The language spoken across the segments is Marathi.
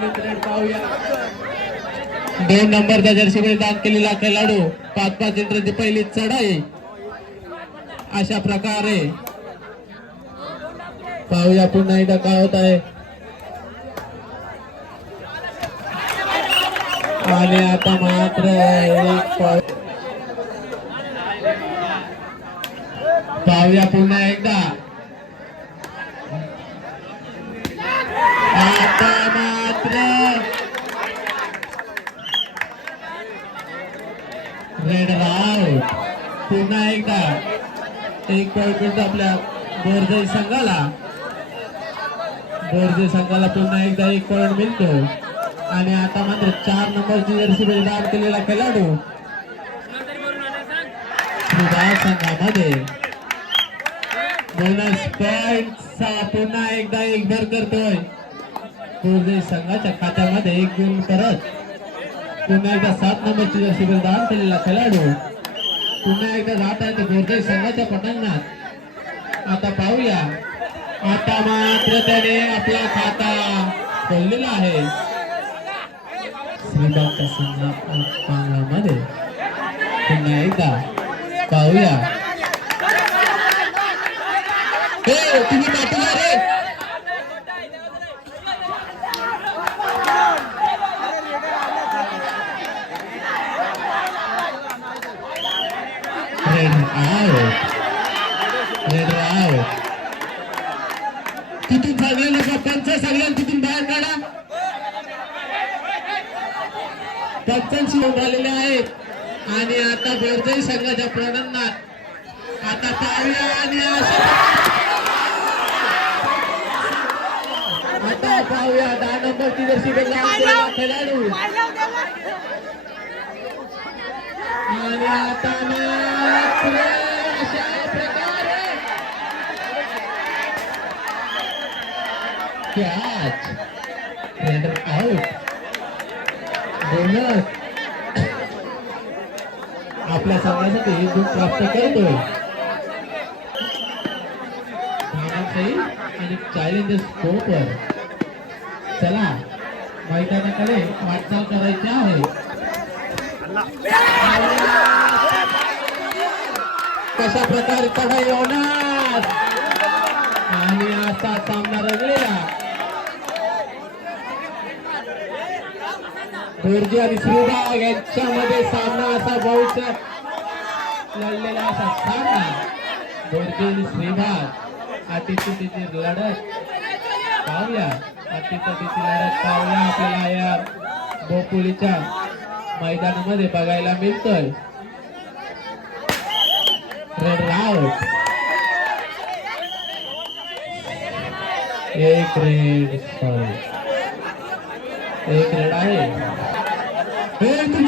दोन रेड पाहूया. दोन नंबरचा जर्सीमध्ये दान केलेला खेळाडू पाच पाच इंटरची पहिली चढाई. अशा प्रकारे पाहूया पुन्हा एकदा काय होत आहे. आणि आता मात्र पाहूया पुन्हा एकदा. रेड आउट पुन्हा एकदा. एक पॉईंट मिळतो आपल्या बोरजई संघाला. बोरजे संघाला पुन्हा एकदा एक पॉईंट मिळतो. आणि आता मात्र चार नंबरची जर्सी दान केलेला खेळाडू. सुभाष संघामध्ये. बोनस पॉइंटचा पुन्हा एकदा एक भर करतोय. बोरजे संघाच्या खात्यामध्ये एक गुण परत. पुन्हा एकदा सात नंबरची जर्सी दान केलेला खेळाडू. पुन्हा एकदा जात आहे ते संघाच्या पटांगणात. आता पाहूया. आता मात्र त्याने आपला खाता खोललेला आहे. श्रीकांत संघामध्ये पुन्हा एकदा पाहूया. तुम्ही पाठवला रे रेड आउट रेड आउट तिथून सगळे लोक पंच सगळ्यांना तिथून बाहेर काढा. पंचांशी उभारलेले आहेत. आणि आता बोरजाई संघाच्या प्राणांनात आता पाहूया आणि आता पाहूया दहा जर्सी बदला खेळाडू. आणि आता मात्र अशा प्रकारे कॅच आउट आपल्या संघासाठी गुण प्राप्त करतोय. आणि चॅलेंजेस स्कोपवर चला मैदानाकडे वाटचाल करायची आहे. कशा प्रकारे चढाई होणार आणि आता सामना रंगलेला गुरुजी आणि श्रीबाग यांच्यामध्ये सामना असा बहुचक लढलेला असा सामना. गुरुजी आणि श्रीबाग अतिथी अटीतटीची लढत पाहूया अतिथी अटीतटीची लढत पाहूया आपल्याला या बोपुलीच्या मैदानामध्ये बघायला मिळतोय. रेड राऊट एक रेड एक रेड आहे.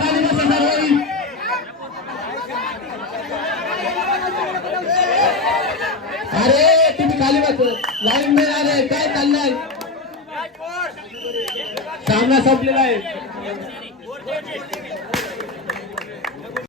खाली बसा अरे तुम्ही खाली बस. लाईन नाही आले. काय चाललंय? सामना संपलेला आहे. Thank you.